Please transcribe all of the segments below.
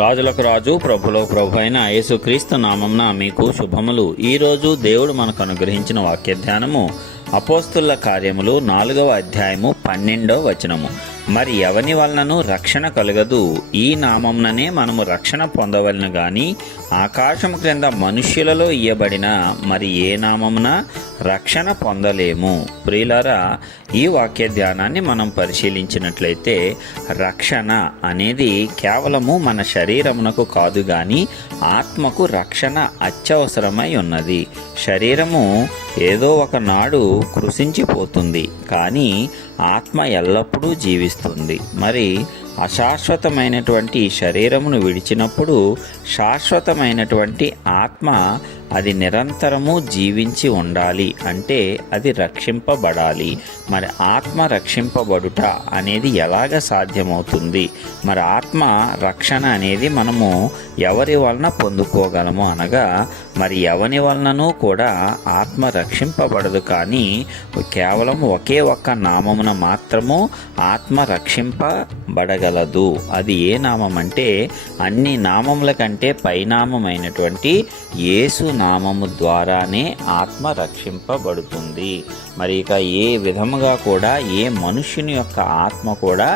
రాజులకు రాజు ప్రభులో ప్రభు అయిన యేసుక్రీస్తు నామంన మీకు శుభములు. ఈరోజు దేవుడు మనకు అనుగ్రహించిన వాక్య ధ్యానము అపోస్తుల కార్యములు నాలుగవ అధ్యాయము పన్నెండవ వచనము. మరి ఎవని వలనను రక్షణ కలగదు? ఈ నామంననే మనము రక్షణ పొందవలను గాని ఆకాశం క్రింద మనుష్యులలో ఇయ్యబడిన మరి ఏ నామమున రక్షణ పొందలేము. ప్రియులారా ఈ వాక్య ధ్యానాన్ని మనం పరిశీలించినట్లయితే రక్షణ అనేది కేవలము మన శరీరమునకు కాదు గాని ఆత్మకు రక్షణ అత్యవసరమై ఉన్నది. శరీరము ఏదో ఒక నాడు కృషించిపోతుంది కానీ ఆత్మ ఎల్లప్పుడూ జీవిస్తుంది. మరి అశాశ్వతమైనటువంటి శరీరమును విడిచినప్పుడు శాశ్వతమైనటువంటి ఆత్మ అది నిరంతరము జీవించి ఉండాలి అంటే అది రక్షింపబడాలి. మరి ఆత్మ రక్షింపబడుట అనేది ఎలాగ సాధ్యమవుతుంది? మరి ఆత్మ రక్షణ అనేది మనము ఎవరి వలన పొందుకోగలము అనగా మరి ఎవని వలనను కూడా ఆత్మ రక్షింపబడదు కానీ కేవలం ఒకే ఒక్క నామమున మాత్రము ఆత్మ రక్షింపబడగలదు. అది ఏ నామం అంటే అన్ని నామముల కంటే పైనామమైనటువంటి యేసు నామము ద్వారానే ఆత్మ రక్షింపబడుతుంది. మరి ఇక ఏ విధముగా కూడా ఏ మనుష్యుని యొక్క ఆత్మ కూడా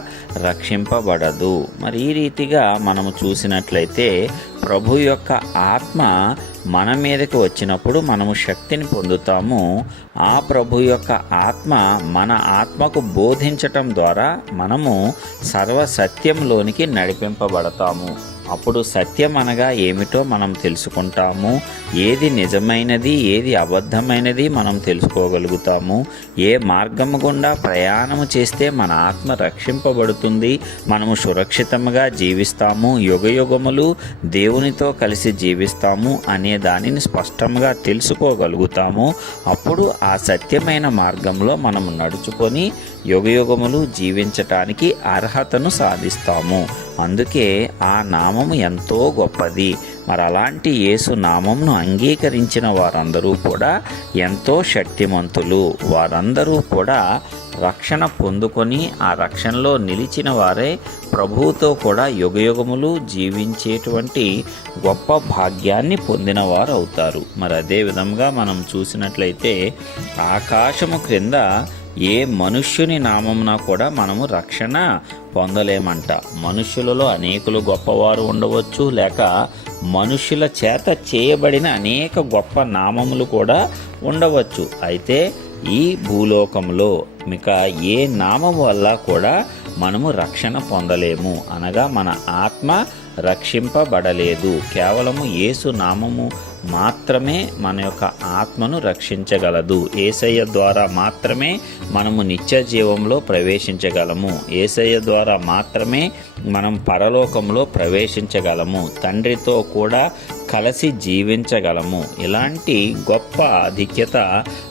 రక్షింపబడదు. మరి ఈ రీతిగా మనము చూసినట్లయితే ప్రభు యొక్క ఆత్మ మన మీదకి వచ్చినప్పుడు మనము శక్తిని పొందుతాము. ఆ ప్రభు యొక్క ఆత్మ మన ఆత్మకు బోధించటం ద్వారా మనము సర్వసత్యంలోనికి నడిపింపబడతాము. అప్పుడు సత్యం అనగా ఏమిటో మనం తెలుసుకుంటాము. ఏది నిజమైనది ఏది అబద్ధమైనది మనం తెలుసుకోగలుగుతాము. ఏ మార్గము గుండా ప్రయాణము చేస్తే మన ఆత్మ రక్షింపబడుతుంది. మనము సురక్షితంగా జీవిస్తాము. యుగయుగములు దేవునితో కలిసి జీవిస్తాము అనే దానిని స్పష్టంగా తెలుసుకోగలుగుతాము. అప్పుడు ఆ సత్యమైన మార్గంలో మనము నడుచుకొని యుగయుగములు జీవించటానికి అర్హతను సాధిస్తాము. అందుకే ఆ నామము ఎంతో గొప్పది. మరి అలాంటి యేసు నామంను అంగీకరించిన వారందరూ కూడా ఎంతో శక్తిమంతులు. వారందరూ కూడా రక్షణ పొందుకొని ఆ రక్షణలో నిలిచిన వారే ప్రభువుతో కూడా యుగయుగములు జీవించేటువంటి గొప్ప భాగ్యాన్ని పొందిన వారు అవుతారు మరి అదే విధంగా మనం చూసినట్లయితే ఆకాశము క్రింద ఏ మనుష్యుని నామమున కూడా మనము రక్షణ పొందలేమంట. మనుషులలో అనేకులు గొప్పవారు ఉండవచ్చు లేక మనుషుల చేత చేయబడిన అనేక గొప్ప నామములు కూడా ఉండవచ్చు. అయితే ఈ భూలోకంలో ఇక ఏ నామం వల్ల కూడా మనము రక్షణ పొందలేము. అనగా మన ఆత్మ రక్షింపబడలేదు. కేవలము యేసు నామము మాత్రమే మన యొక్క ఆత్మను రక్షించగలదు. ఏసయ్య ద్వారా మాత్రమే మనము నిత్య జీవంలో ప్రవేశించగలము. ఏసయ్య ద్వారా మాత్రమే మనం పరలోకంలో ప్రవేశించగలము. తండ్రితో కూడా కలిసి జీవించగలము. ఇలాంటి గొప్ప ఆధిక్యత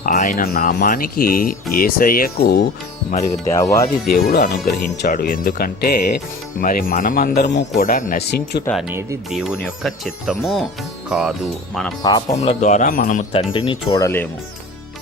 ఆయన నామానికి ఏసయ్యకు మరి దేవాది దేవుడు అనుగ్రహించాడు. ఎందుకంటే మరి మనమందరము కూడా నశించుట అనేది దేవుని యొక్క చిత్తము. కాదు. మన పాపముల ద్వారా మనము తండ్రిని చూడలేము.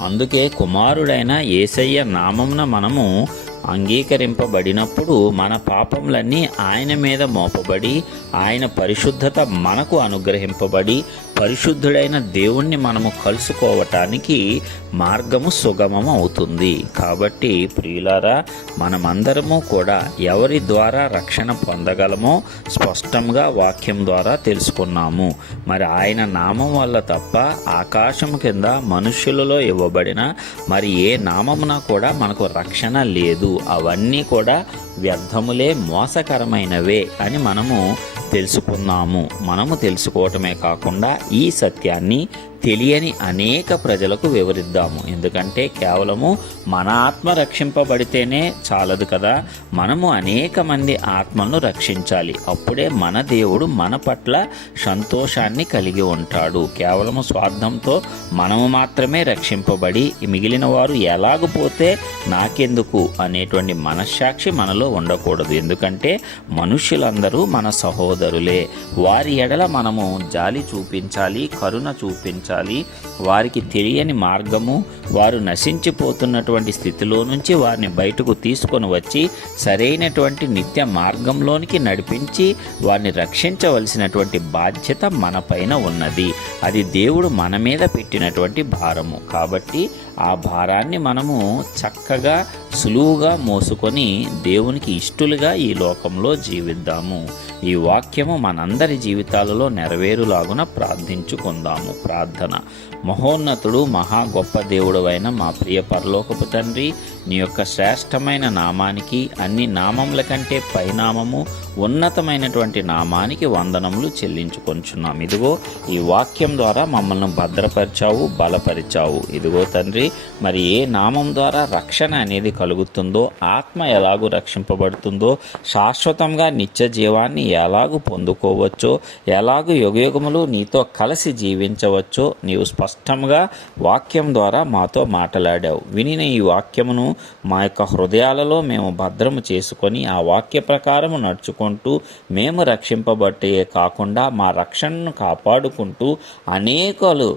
అందుకే కుమారుడైన ఏసయ్య నామమున మనము అంగీకరింపబడినప్పుడు మన పాపములన్నీ ఆయన మీద మోపబడి ఆయన పరిశుద్ధత మనకు అనుగ్రహింపబడి పరిశుద్ధుడైన దేవుణ్ణి మనము కలుసుకోవటానికి మార్గము సుగమం అవుతుంది. కాబట్టి ప్రియులారా మనమందరము కూడా ఎవరి ద్వారా రక్షణ పొందగలమో స్పష్టంగా వాక్యం ద్వారా తెలుసుకున్నాము. మరి ఆయన నామం వల్ల తప్ప ఆకాశం కింద మనుష్యులలో ఇవ్వబడిన మరి ఏ నామమున కూడా మనకు రక్షణ లేదు. అవన్నీ కూడా వ్యర్థములే మోసకరమైనవే అని మనము తెలుసుకున్నాము. మనము తెలుసుకోవటమే కాకుండా ఈ సత్యాన్ని తెలియని అనేక ప్రజలకు వివరిద్దాము. ఎందుకంటే కేవలము మన ఆత్మ రక్షింపబడితేనే చాలదు కదా. మనము అనేక మంది ఆత్మలను రక్షించాలి. అప్పుడే మన దేవుడు మన పట్ల సంతోషాన్ని కలిగి ఉంటాడు. కేవలము స్వార్థంతో మనము మాత్రమే రక్షింపబడి మిగిలిన వారు ఎలాగపోతే నాకెందుకు అనేటువంటి మనస్సాక్షి మనలో ఉండకూడదు. ఎందుకంటే మనుషులందరూ మన సహోదరులే. వారి ఎడల మనము జాలి చూపించాలి కరుణ చూపించాలి. చూపించాలి వారికి తెలియని మార్గము వారు నశించిపోతున్నటువంటి స్థితిలో నుంచి వారిని బయటకు తీసుకొని వచ్చి సరైనటువంటి నిత్య మార్గంలోనికి నడిపించి వారిని రక్షించవలసినటువంటి బాధ్యత మనపైన ఉన్నది. అది దేవుడు మన మీద పెట్టినటువంటి భారము. కాబట్టి ఆ భారాన్ని మనము చక్కగా సులువుగా మోసుకొని దేవునికి ఇష్టలుగా ఈ లోకంలో జీవిద్దాము. ఈ వాక్యము మనందరి జీవితాలలో నెరవేరులాగున ప్రార్థించుకుందాము. ప్రార్థన. మహోన్నతుడు మహా గొప్ప దేవుడు అయిన మా ప్రియ పరలోకపు తండ్రి నీ యొక్క శ్రేష్టమైన నామానికి అన్ని నామముల కంటే పైనామము ఉన్నతమైనటువంటి నామానికి వందనములు చెల్లించుకొంచున్నాం. ఇదిగో ఈ వాక్యం ద్వారా మమ్మల్ని భద్రపరిచావు బలపరిచావు. ఇదిగో తండ్రి మరి ఏ నామం ద్వారా రక్షణ అనేది కలుగుతుందో ఆత్మ ఎలాగూ రక్షింపబడుతుందో శాశ్వతంగా నిత్య జీవాన్ని ఎలాగూ పొందుకోవచ్చో ఎలాగూ యుగయుగములు నీతో కలిసి జీవించవచ్చో నీవు స్పష్టంగా వాక్యం ద్వారా మాతో మాట్లాడావు. వినిన ఈ వాక్యమును మా యొక్క హృదయాలలో మేము భద్రము చేసుకొని ఆ వాక్య ప్రకారము నడుచుకుంటూ మేము రక్షింపబట్టే కాకుండా మా రక్షణను కాపాడుకుంటూ అనేకలు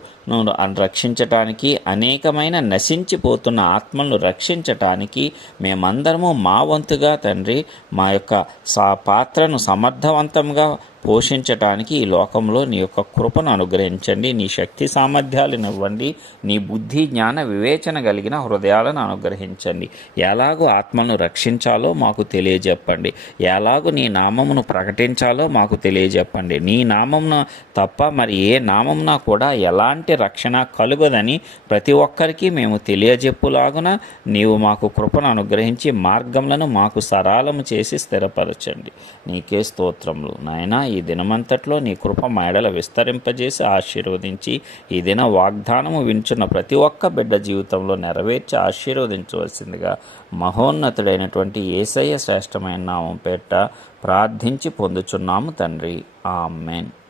రక్షించటానికి అనేకమైన నశించిపోతున్న ఆత్మలను రక్షించటానికి మేమందరము మా వంతుగా తండ్రి మా యొక్క సా పాత్రను సమర్థవంతంగా పోషించటానికి ఈ లోకంలో నీ యొక్క కృపను అనుగ్రహించండి. నీ శక్తి సామర్థ్యాలను ఇవ్వండి. నీ బుద్ధి జ్ఞాన వివేచన కలిగిన హృదయాలను అనుగ్రహించండి. ఎలాగో ఆత్మను రక్షించాలో మాకు తెలియజెప్పండి. ఎలాగో నీ నామమును ప్రకటించాలో మాకు తెలియజెప్పండి. నీ నామమున తప్ప మరి ఏ నామమున కూడా ఎలాంటి రక్షణ కలుగదని ప్రతి ఒక్కరికి మేము తెలియజెప్పులాగున నీవు మాకు కృపను అనుగ్రహించి మార్గములను మాకు సరాలము చేసి స్థిరపరచండి. నీకే స్తోత్రములు. నాయనా ఈ దినమంతట్లో నీ కృప మేడల విస్తరింపజేసి ఆశీర్వదించి ఈ దిన వాగ్దానము వించున్న ప్రతి ఒక్క బిడ్డ జీవితంలో నెరవేర్చి ఆశీర్వదించవలసిందిగా మహోన్నతుడైనటువంటి ఏసయ్య శ్రేష్టమైన నామం పేట ప్రార్థించి పొందుచున్నాము తండ్రి. ఆమెన్.